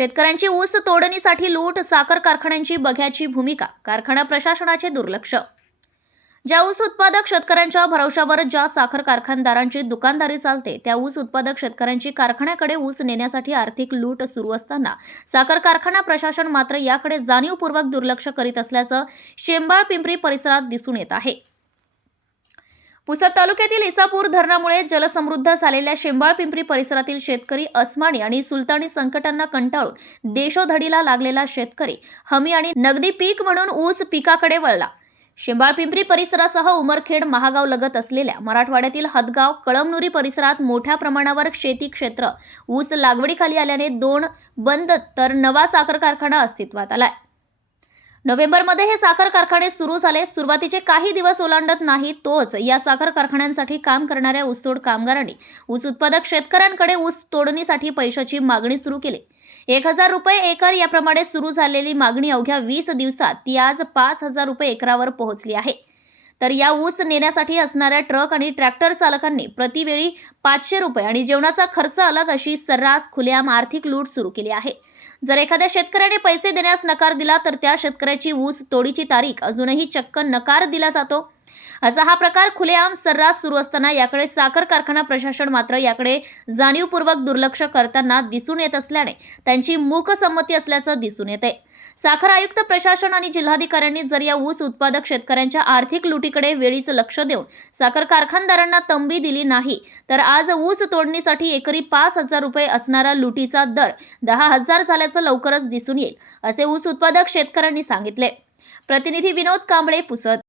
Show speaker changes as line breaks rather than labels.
शेतकऱ्यांची ऊस तोडणीसाठी लूट साखर कारखान्यांची बघ्याची भूमिका कारखाना प्रशासनाचे दुर्लक्ष. ज्या ऊस उत्पादक शेतकऱ्यांच्या भरवशावर ज्या साखर कारखानदारांची दुकानदारी चालते त्या ऊस उत्पादक शेतकऱ्यांची कारखान्याकडे ऊस नेण्यासाठी आर्थिक लूट सुरू असताना साखर कारखाना प्रशासन मात्र याकडे जाणीवपूर्वक दुर्लक्ष करीत असल्याचं शेंबाळ पिंपरी परिसरात दिसून येत आहे. पुसद तालुक्यातील इसापूर धरणामुळे जलसमृद्ध झालेल्या शेंबाळ पिंपरी परिसरातील शेतकरी अस्मानी आणि सुलतानी संकटांना कंटाळून देशोधडीला लागलेला शेतकरी हमी आणि नगदी पीक म्हणून ऊस पिकाकडे वळला. शेंबाळ पिंपरी परिसरासह उमरखेड महागाव लगत असलेल्या मराठवाड्यातील हदगाव कळमनुरी परिसरात मोठ्या प्रमाणावर शेती क्षेत्र ऊस लागवडीखाली आल्याने दोन बंद तर नवा साखर कारखाना अस्तित्वात आलाय. नोव्हेंबरमध्ये हे साखर कारखाने सुरू झाले. सुरुवातीचे काही दिवस ओलांडत नाही तोच या साखर कारखान्यांसाठी काम करणाऱ्या ऊसतोड कामगारांनी ऊस उत्पादक शेतकऱ्यांकडे ऊस तोडणीसाठी पैशाची मागणी सुरू केली. एक हजार रुपये एकर याप्रमाणे सुरू झालेली मागणी अवघ्या वीस दिवसात ती आज पाच हजार रुपये एकरावर पोहोचली आहे. तर या ऊस नेण्यासाठी असणाऱ्या ट्रक आणि ट्रॅक्टर चालकांनी प्रतिवेळी पाचशे रुपये आणि जेवणाचा खर्च अलग अशी सर्रास खुलेआम आर्थिक लूट सुरू केली आहे. जर एखाद्या शेतकऱ्याने पैसे देण्यास नकार दिला तर त्या शेतकऱ्याची ऊस तोडीची तारीख अजूनही चक्क नकार दिला जातो. असा हा प्रकार खुलेआम सर्रास सुरू असताना याकडे साखर कारखाना प्रशासन मात्र याकडे जाणीवपूर्वक दुर्लक्ष करताना दिसून येत असल्याने त्यांची मूकसंमती असल्याचं दिसून येते. साखर आयुक्त प्रशासन आणि जिल्हाधिकाऱ्यांनी जर या ऊस उत्पादक शेतकऱ्यांच्या आर्थिक लुटीकडे वेळीच लक्ष देऊन साखर कारखानदारांना तंबी दिली नाही तर आज ऊस तोडणीसाठी एकरी पाच हजार रुपये असणारा लुटीचा दर दहा हजार झाल्याचं लवकरच दिसून येईल असे ऊस उत्पादक शेतकऱ्यांनी सांगितले. प्रतिनिधी विनोद कांबळे पुसद.